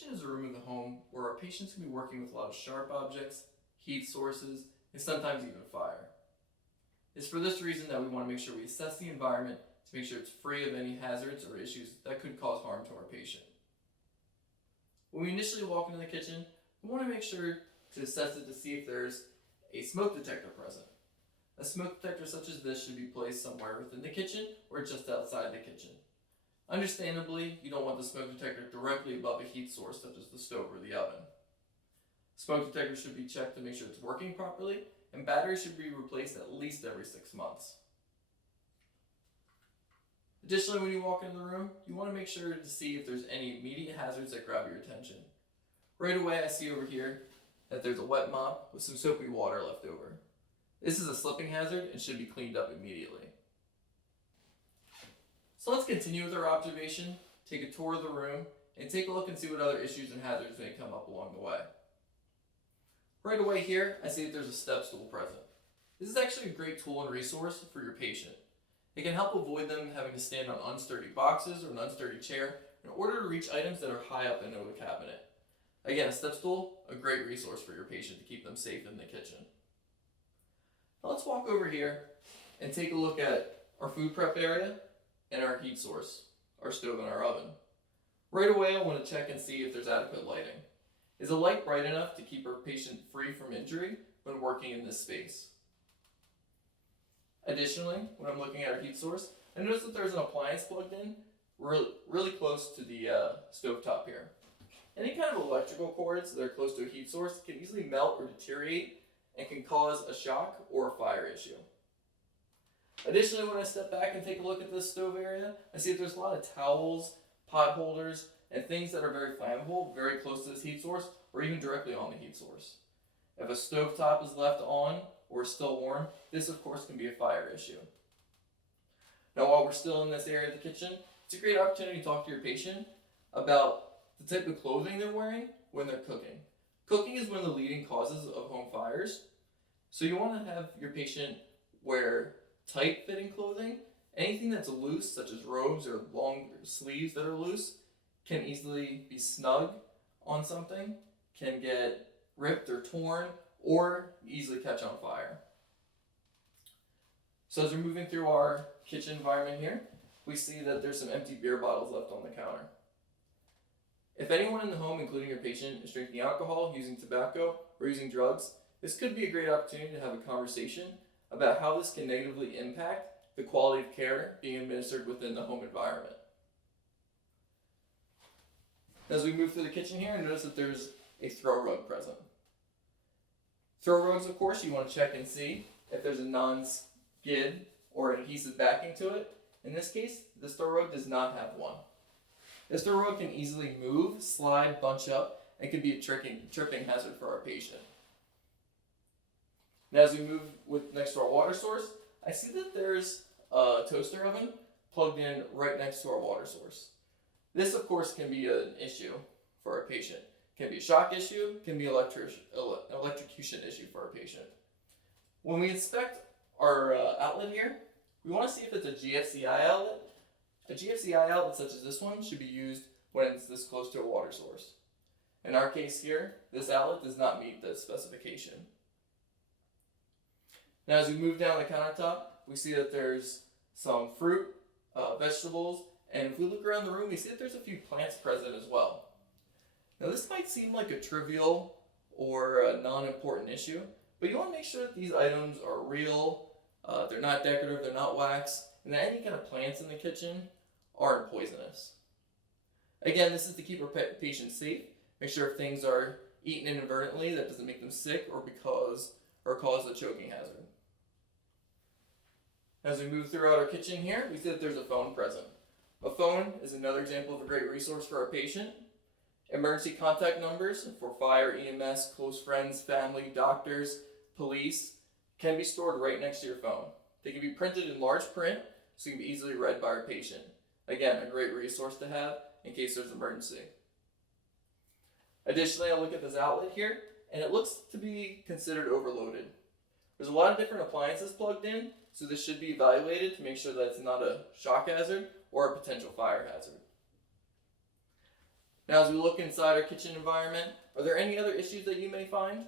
kitchen is a room in the home where our patients can be working with a lot of sharp objects, heat sources, and sometimes even fire. It's for this reason that we want to make sure we assess the environment to make sure it's free of any hazards or issues that could cause harm to our patient. When we initially walk into the kitchen, we want to make sure to assess it to see if there's a smoke detector present. A smoke detector such as this should be placed somewhere within the kitchen or just outside the kitchen. Understandably, you don't want the smoke detector directly above a heat source such as the stove or the oven. Smoke detectors should be checked to make sure it's working properly, and batteries should be replaced at least every 6 months. Additionally, when you walk into the room, you want to make sure to see if there's any immediate hazards that grab your attention. Right away, I see over here that there's a wet mop with some soapy water left over. This is a slipping hazard and should be cleaned up immediately. So let's continue with our observation, take a tour of the room, and take a look and see what other issues and hazards may come up along the way. Right away here, I see that there's a step stool present. This is actually a great tool and resource for your patient. It can help avoid them having to stand on unsturdy boxes or an unsturdy chair in order to reach items that are high up into a cabinet. Again, a step stool, a great resource for your patient to keep them safe in the kitchen. Now let's walk over here and take a look at our food prep area and our heat source, our stove and our oven. Right away, I want to check and see if there's adequate lighting. Is the light bright enough to keep our patient free from injury when working in this space? Additionally, when I'm looking at our heat source, I notice that there's an appliance plugged in really close to the stove top here. Any kind of electrical cords that are close to a heat source can easily melt or deteriorate and can cause a shock or a fire issue. Additionally, when I step back and take a look at this stove area, I see that there's a lot of towels, pot holders, and things that are very flammable, very close to this heat source, or even directly on the heat source. If a stove top is left on or still warm, this of course can be a fire issue. Now while we're still in this area of the kitchen, it's a great opportunity to talk to your patient about the type of clothing they're wearing when they're cooking. Cooking is one of the leading causes of home fires, so you want to have your patient wear tight fitting clothing. Anything that's loose, such as robes or long sleeves that are loose, can easily be snug on something, can get ripped or torn, or easily catch on fire. So as we're moving through our kitchen environment here, we see that there's some empty beer bottles left on the counter. If anyone in the home, including your patient, is drinking alcohol, using tobacco, or using drugs, this could be a great opportunity to have a conversation about how this can negatively impact the quality of care being administered within the home environment. As we move through the kitchen here, I notice that there's a throw rug present. Throw rugs, of course, you want to check and see if there's a non-skid or adhesive backing to it. In this case, this throw rug does not have one. This throw rug can easily move, slide, bunch up, and can be a tripping hazard for our patient. Now as we move next to our water source, I see that there's a toaster oven plugged in right next to our water source. This, of course, can be an issue for our patient. It can be a shock issue, can be an electrocution issue for our patient. When we inspect our outlet here, we want to see if it's a GFCI outlet. A GFCI outlet such as this one should be used when it's this close to a water source. In our case here, this outlet does not meet the specification. Now as we move down the countertop, we see that there's some fruit, vegetables, and if we look around the room, we see that there's a few plants present as well. Now this might seem like a trivial or a non-important issue, but you want to make sure that these items are real, they're not decorative, they're not wax, and that any kind of plants in the kitchen aren't poisonous. Again, this is to keep our patient safe. Make sure if things are eaten inadvertently, that doesn't make them sick or cause a choking hazard. As we move throughout our kitchen here, we see that there's a phone present. A phone is another example of a great resource for our patient. Emergency contact numbers for fire, EMS, close friends, family, doctors, police can be stored right next to your phone. They can be printed in large print so you can be easily read by our patient. Again, a great resource to have in case there's an emergency. Additionally, I look at this outlet here and it looks to be considered overloaded. There's a lot of different appliances plugged in, so this should be evaluated to make sure that it's not a shock hazard or a potential fire hazard. Now as we look inside our kitchen environment, are there any other issues that you may find?